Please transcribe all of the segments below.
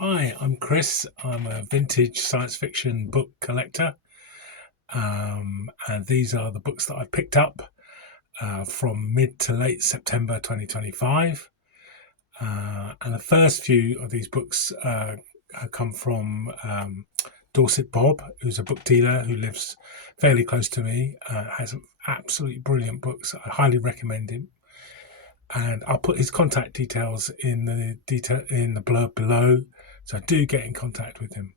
Hi, I'm Chris. I'm a vintage science fiction book collector, and these are the books that I picked up from mid to late September 2025. And the first few of these books come from Dorset Bob, who's a book dealer who lives fairly close to me. Has some absolutely brilliant books. I highly recommend him. And I'll put his contact details in the blurb below. So do get in contact with him.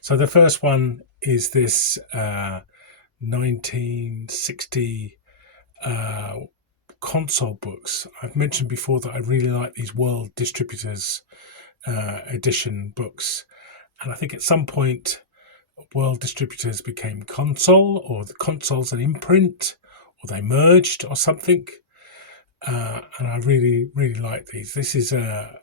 So the first one is this 1960 uh, console books. I've mentioned before that I really like these World Distributors edition books, and I think at some point World Distributors became console, or the console's an imprint, or they merged or something. And I really like these. This is a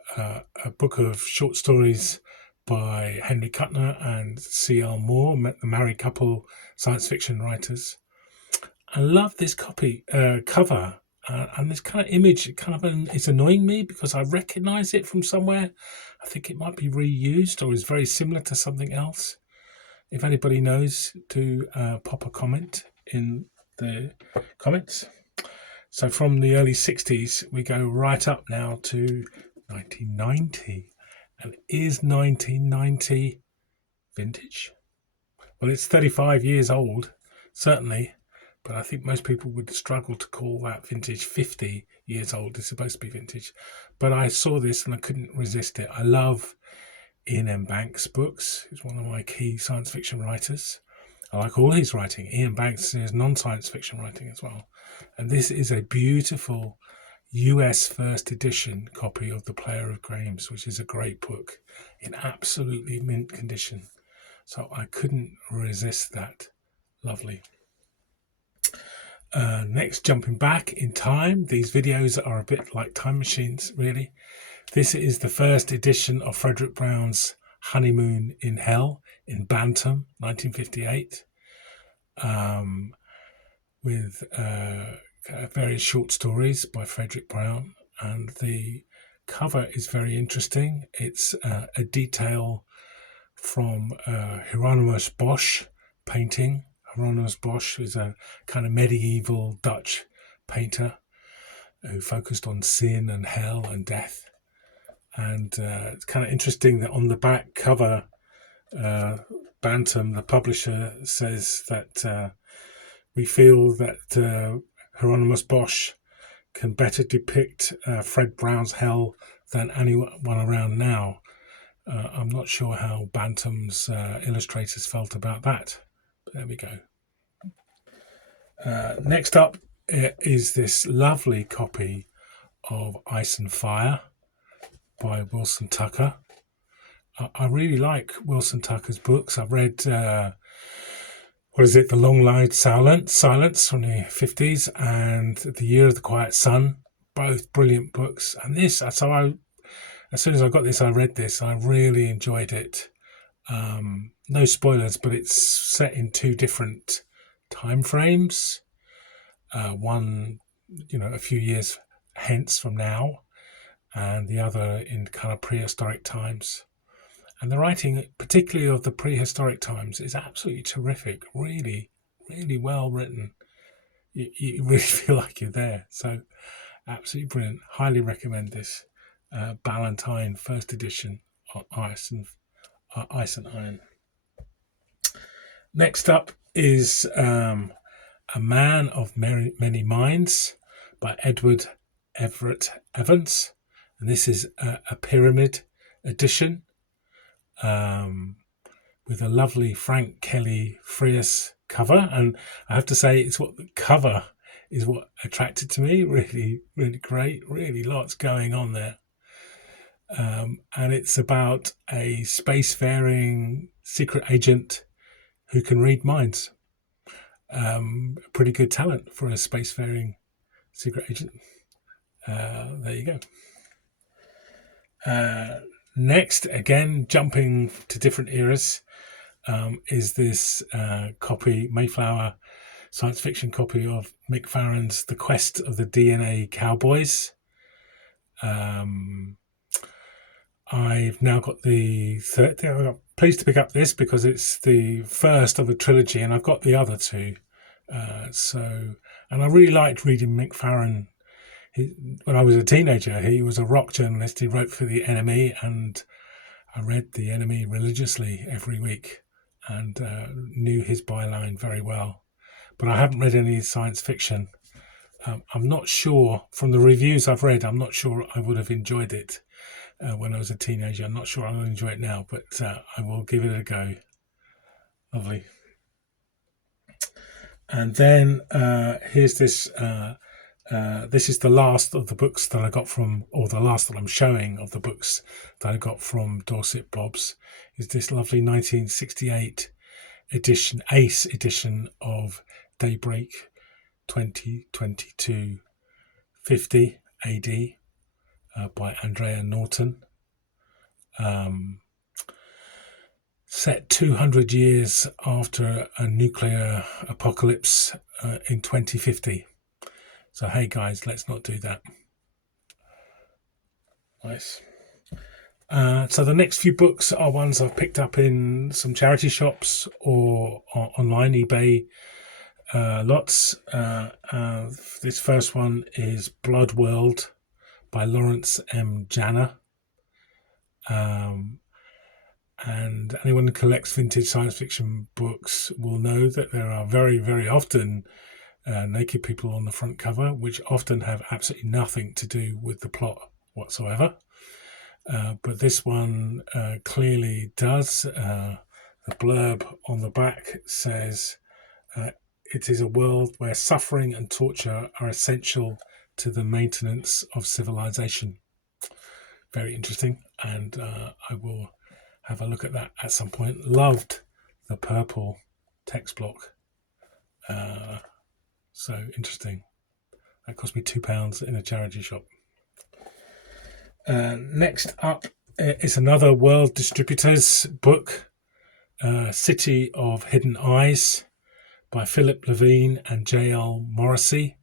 book of short stories by Henry Kuttner and C.L. Moore, the married couple science fiction writers. I love this cover, and this kind of image. It's annoying me because I recognise it from somewhere. I think it might be reused or is very similar to something else. If anybody knows, do pop a comment in the comments. So from the early 60s, we go right up now to 1990. And is 1990 vintage? Well, it's 35 years old, certainly, but I think most people would struggle to call that vintage. 50 years old is supposed to be vintage. But I saw this and I couldn't resist it. I love Ian M. Banks' books. He's one of my key science fiction writers. I like all his writing. Ian Banks is non-science fiction writing as well. And this is a beautiful US first edition copy of The Player of Games, which is a great book in absolutely mint condition. So I couldn't resist that. Lovely. Next, jumping back in time. These videos are a bit like time machines, really. This is the first edition of Frederick Brown's Honeymoon in Hell in Bantam, 1958, with various short stories by Frederick Brown. And the cover is very interesting. It's a detail from Hieronymus Bosch painting. Hieronymus Bosch is a kind of medieval Dutch painter who focused on sin and hell and death. And it's kind of interesting that on the back cover, Bantam, the publisher, says that we feel that Hieronymus Bosch can better depict Fred Brown's hell than anyone around now. I'm not sure how Bantam's illustrators felt about that. But there we go. Next up is this lovely copy of Ice and Fire by Wilson Tucker. I really like Wilson Tucker's books. I've read, The Long Loud Silence from the 50s and The Year of the Quiet Sun, both brilliant books. And as soon as I got this, I read this. I really enjoyed it. No spoilers, but it's set in two different time frames. One, a few years hence from now, and the other in kind of prehistoric times. And the writing, particularly of the prehistoric times, is absolutely terrific. Really, really well written. You really feel like you're there. So absolutely brilliant. Highly recommend this. Ballantine first edition on Ice and Iron. Next up is A Man of Many Minds by Edward Everett Evans. And this is a pyramid edition with a lovely Frank Kelly Frias cover. And I have to say, it's what the cover is what attracted to me. Really, really great. Really lots going on there. And it's about a spacefaring secret agent who can read minds. Pretty good talent for a spacefaring secret agent. There you go. Next, again, jumping to different eras, is this Mayflower science fiction copy of Mick Farren's The Quest of the DNA Cowboys. I've now got the third. I'm pleased to pick up this because it's the first of a trilogy, and I've got the other two. And I really liked reading Mick Farren. When I was a teenager, he was a rock journalist. He wrote for the NME, and I read the NME religiously every week, and knew his byline very well. But I haven't read any science fiction. I'm not sure, from the reviews I've read, I'm not sure I would have enjoyed it when I was a teenager. I'm not sure I'll enjoy it now, but I will give it a go. Lovely. And then here's this. This is the last of the books that I got from, or the last that I'm showing of the books that I got from Dorset Bob's. Is this lovely 1968 edition, Ace edition of Daybreak 2022 50 AD by Andrea Norton. Set 200 years after a nuclear apocalypse in 2050. So, hey guys, let's not do that. Nice. So the next few books are ones I've picked up in some charity shops or online, eBay lots. This first one is Blood World by Lawrence M. Janner. And anyone who collects vintage science fiction books will know that there are very, very often naked people on the front cover, which often have absolutely nothing to do with the plot whatsoever. But this one clearly does. The blurb on the back says, it is a world where suffering and torture are essential to the maintenance of civilization. Very interesting, and I will have a look at that at some point. Loved the purple text block. So interesting. That cost me £2 in a charity shop. Next up is another World Distributors book, City of Hidden Eyes by Philip Levine and J.L. Morrissey.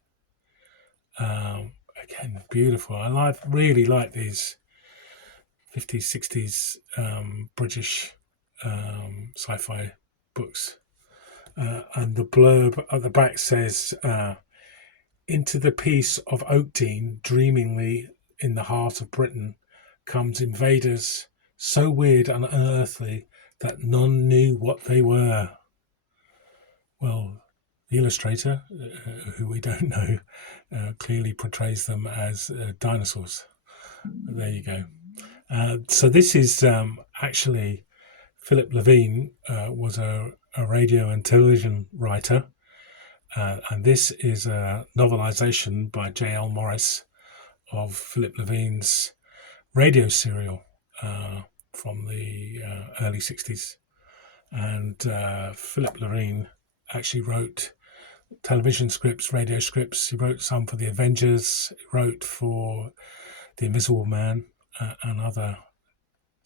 Again, beautiful. I really like these 50s, 60s British sci-fi books. And the blurb at the back says, into the peace of Oakdean, dreamingly in the heart of Britain, comes invaders so weird and unearthly that none knew what they were. Well, the illustrator, who we don't know, clearly portrays them as dinosaurs. There you go. So this is actually Philip Levine was a radio and television writer, and this is a novelization by J.L. Morris of Philip Levine's radio serial from the early 60s. And Philip Levine actually wrote television scripts, radio scripts. He wrote some for the Avengers. He wrote for The Invisible Man and other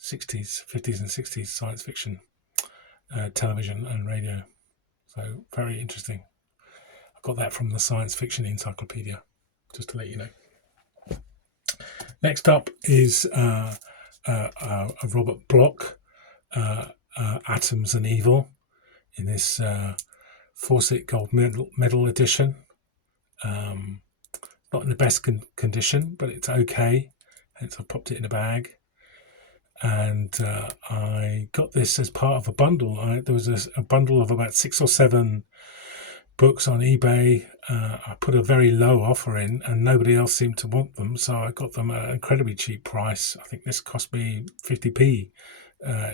60s, 50s and 60s science fiction, television and radio. So very interesting. I got that from the Science Fiction Encyclopedia, just to let you know. Next up is a Robert Bloch, Atoms and Evil, in this Fawcett Gold Medal edition. Not in the best condition, but it's okay. Hence I popped it in a bag. And I got this as part of a bundle. There was a bundle of about 6 or 7 books on eBay. I put a very low offer in and nobody else seemed to want them, so I got them at an incredibly cheap price. I think this cost me 50p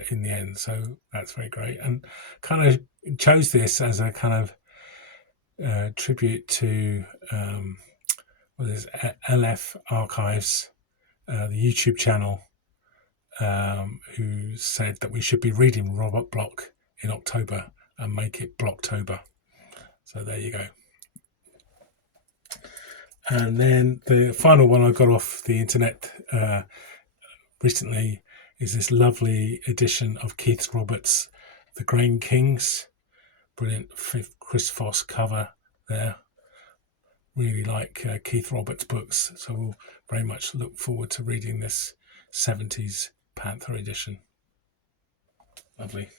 in the end, so that's very great. And kind of chose this as a kind of tribute to LF Archives, the YouTube channel, who said that we should be reading Robert Bloch in October and make it Blocktober. So there you go. And then the final one I got off the internet recently is this lovely edition of Keith Roberts' The Grain Kings. Brilliant Chris Foss cover there. Really like Keith Roberts' books, so we'll very much look forward to reading this 70s Panther edition. Lovely.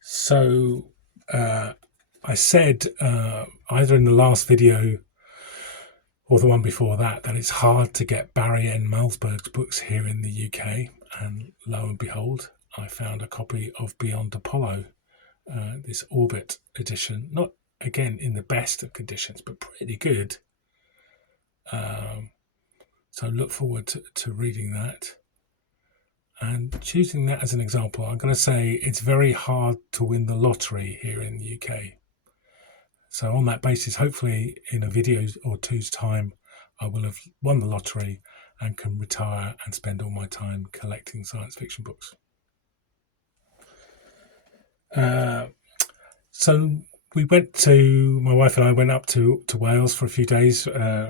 So I said either in the last video or the one before that it's hard to get Barry N. Malmsberg's books here in the UK, and lo and behold, I found a copy of Beyond Apollo, this Orbit edition, not again in the best of conditions, but pretty good. So look forward to reading that. And choosing that as an example, I'm going to say it's very hard to win the lottery here in the UK. So on that basis, hopefully in a video or two's time, I will have won the lottery and can retire and spend all my time collecting science fiction books. So my wife and I went up to Wales for a few days,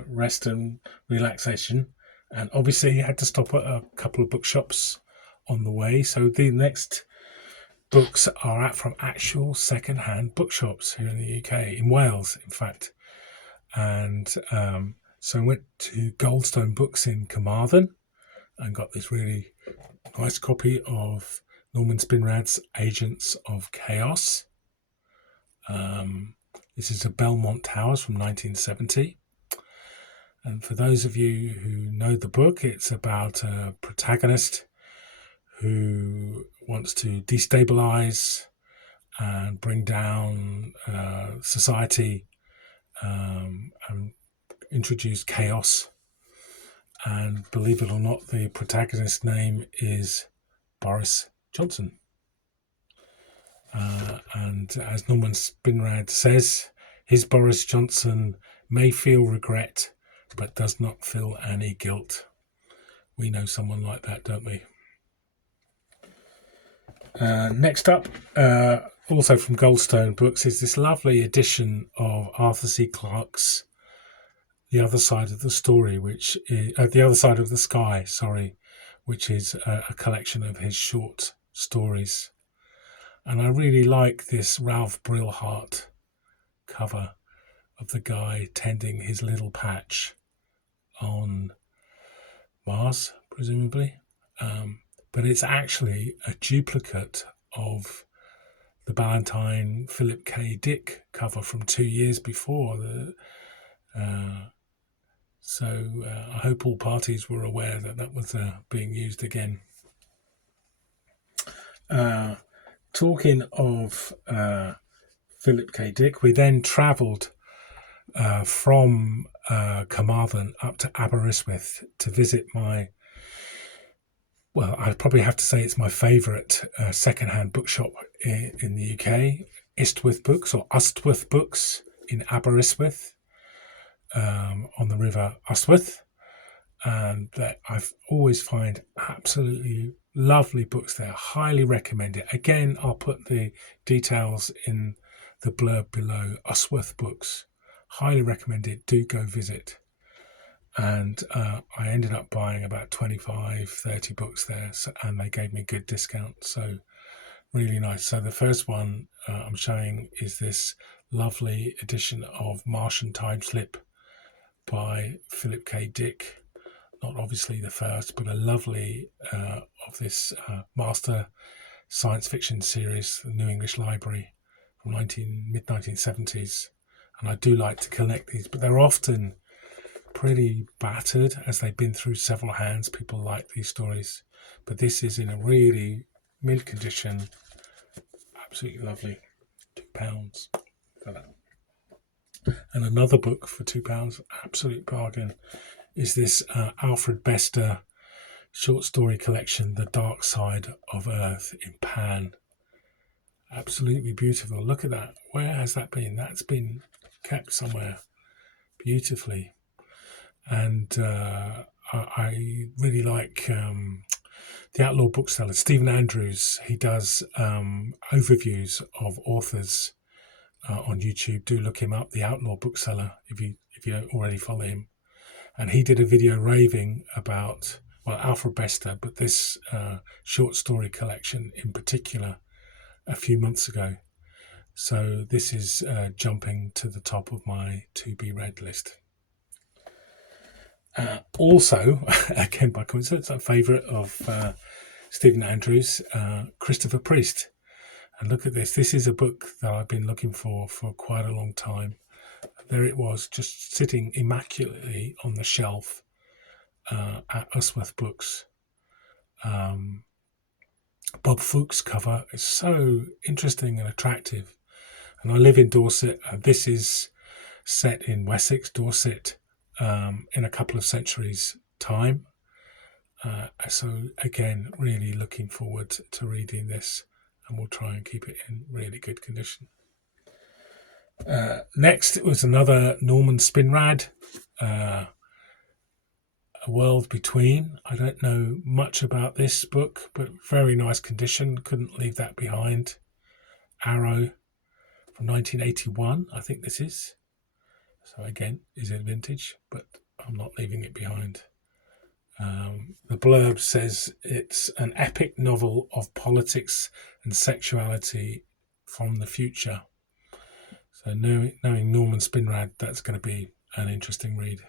rest and relaxation. And obviously had to stop at a couple of bookshops on the way. So the next books are from actual second-hand bookshops here in the UK, in Wales, in fact. And so I went to Goldstone Books in Carmarthen and got this really nice copy of Norman Spinrad's Agents of Chaos. This is a Belmont Towers from 1970. And for those of you who know the book, it's about a protagonist who wants to destabilize and bring down society and introduce chaos. And believe it or not, the protagonist's name is Boris Johnson. And as Norman Spinrad says, his Boris Johnson may feel regret, but does not feel any guilt. We know someone like that, don't we? Next up, also from Goldstone Books, is this lovely edition of Arthur C. Clarke's The Other Side of the Story, which is The Other Side of the Sky, sorry, which is a collection of his short stories. And I really like this Ralph Brillhart cover of the guy tending his little patch on Mars, presumably. But it's actually a duplicate of the Ballantine Philip K. Dick cover from 2 years before. So I hope all parties were aware that was being used again. Talking of Philip K. Dick, we then travelled from Carmarthen up to Aberystwyth to visit I'd probably have to say it's my favourite second-hand bookshop in the UK, Istwyth Books or Ustwyth Books in Aberystwyth on the River Ustwyth. And that I've always find absolutely lovely books there. Highly recommend it. Again, I'll put the details in the blurb below. Ustwyth Books. Highly recommend it. Do go visit. And I ended up buying about 25, 30 books there, and they gave me a good discount. So really nice. So the first one I'm showing is this lovely edition of Martian Time Slip by Philip K. Dick. Not obviously the first, but a lovely of this master science fiction series, the New English Library from mid-1970s. And I do like to collect these, but they're often pretty battered as they've been through several hands. People like these stories, but this is in a really mint condition. Absolutely lovely. £2 for that. And another book for £2, absolute bargain, is this Alfred Bester short story collection, The Dark Side of Earth, in Pan. Absolutely beautiful. Look at that. Where has that been? That's been kept somewhere beautifully. And I really like the Outlaw Bookseller, Stephen Andrews. He does overviews of authors on YouTube. Do look him up, the Outlaw Bookseller, if you don't already follow him. And he did a video raving about, Alfred Bester, but this short story collection in particular a few months ago. So this is jumping to the top of my to-be-read list. Also, again by coincidence, a favourite of Stephen Andrews, Christopher Priest. And look at this. This is a book that I've been looking for quite a long time. There it was, just sitting immaculately on the shelf at Usworth Books. Bob Fuchs cover is so interesting and attractive. And I live in Dorset, and this is set in Wessex, Dorset, in a couple of centuries' time. So again, really looking forward to reading this, and we'll try and keep it in really good condition. Next, it was another Norman Spinrad, A World Between. I don't know much about this book, but very nice condition. Couldn't leave that behind. Arrow from 1981, I think this is. So again, is it vintage, but I'm not leaving it behind. The blurb says it's an epic novel of politics and sexuality from the future. So knowing Norman Spinrad, that's going to be an interesting read.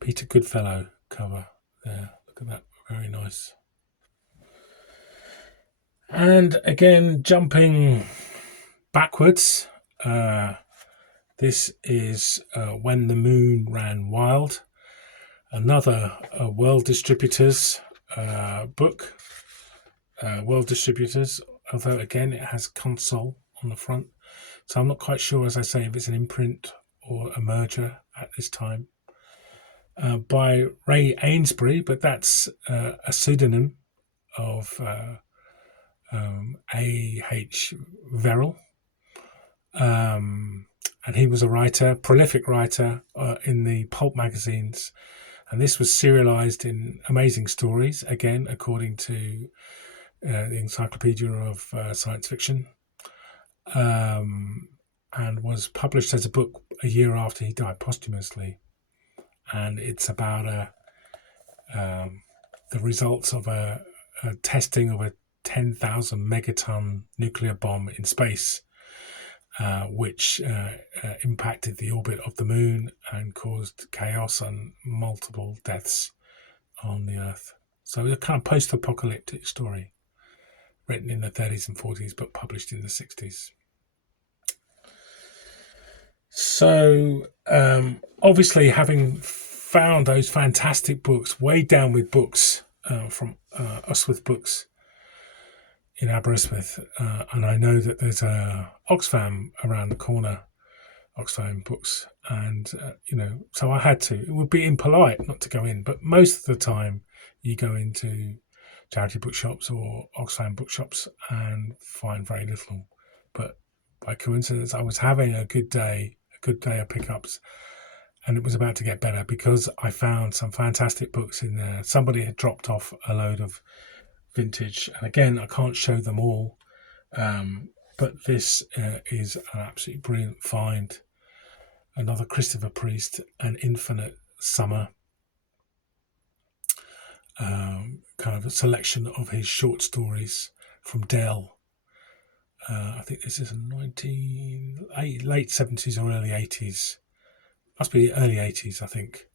Peter Goodfellow cover there. Look at that, very nice. And again, jumping backwards, this is When the Moon Ran Wild, another World Distributors book. World Distributors, although again it has console on the front. So I'm not quite sure, as I say, if it's an imprint or a merger at this time. By Ray Ainsbury, but that's a pseudonym of A.H. Verrill. And he was a writer, prolific writer in the pulp magazines. And this was serialized in Amazing Stories, again, according to the Encyclopedia of Science Fiction, and was published as a book a year after he died posthumously. And it's about the results of a testing of a 10,000 megaton nuclear bomb in space, which impacted the orbit of the moon and caused chaos and multiple deaths on the Earth. So it's a kind of post-apocalyptic story, written in the 30s and 40s, but published in the 60s. So obviously, having found those fantastic books, weighed down with books from Usworth Books in Aberystwyth, and I know that there's a Oxfam around the corner, Oxfam Books, and so I had to. It would be impolite not to go in, but most of the time you go into charity bookshops or Oxfam bookshops and find very little. But by coincidence, I was having a good day of pickups, and it was about to get better because I found some fantastic books in there. Somebody had dropped off a load of vintage, and again, I can't show them all, but this is an absolutely brilliant find. Another Christopher Priest, An Infinite Summer, kind of a selection of his short stories from Dell. I think this is late 70s or early 80s. Must be early 80s, I think.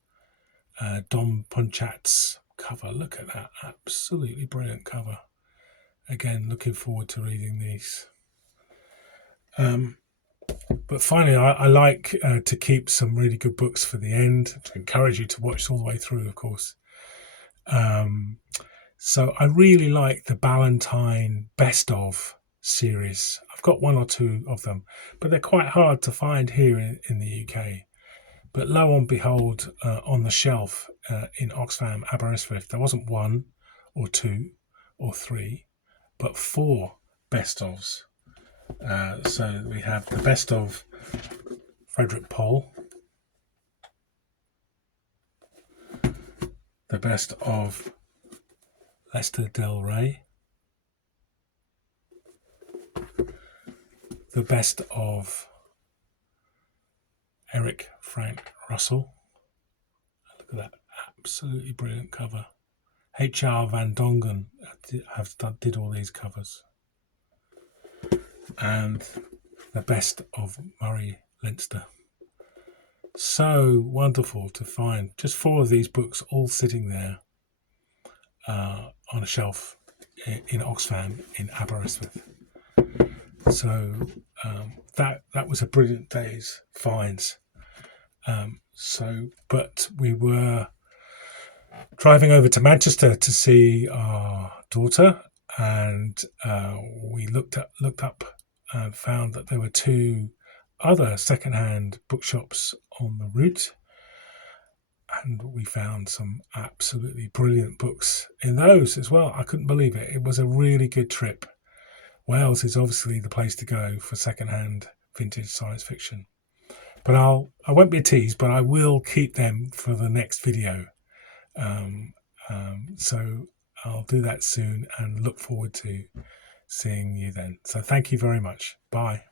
Dom Punchat's cover. Look at that. Absolutely brilliant cover. Again, looking forward to reading these. But finally, I like to keep some really good books for the end, to encourage you to watch all the way through, of course. So I really like the Ballantine Best Of series. I've got one or two of them, but they're quite hard to find here in the UK. But lo and behold, on the shelf in Oxfam Aberystwyth, there wasn't one or two or three, but 4 best ofs. So we have the best of Frederick Pohl, the best of Lester Del Rey, the best of Eric Frank Russell. Look at that absolutely brilliant cover. H.R. Van Dongen did all these covers. And the best of Murray Leinster. So wonderful to find just 4 of these books all sitting there on a shelf in Oxfam in Aberystwyth. So that was a brilliant day's finds. But we were driving over to Manchester to see our daughter, and we looked up and found that there were 2 other secondhand bookshops on the route, and we found some absolutely brilliant books in those as well. I couldn't believe it. It was a really good trip. Wales is obviously the place to go for secondhand vintage science fiction. But I won't be a tease, but I will keep them for the next video. So I'll do that soon and look forward to seeing you then. So thank you very much. Bye.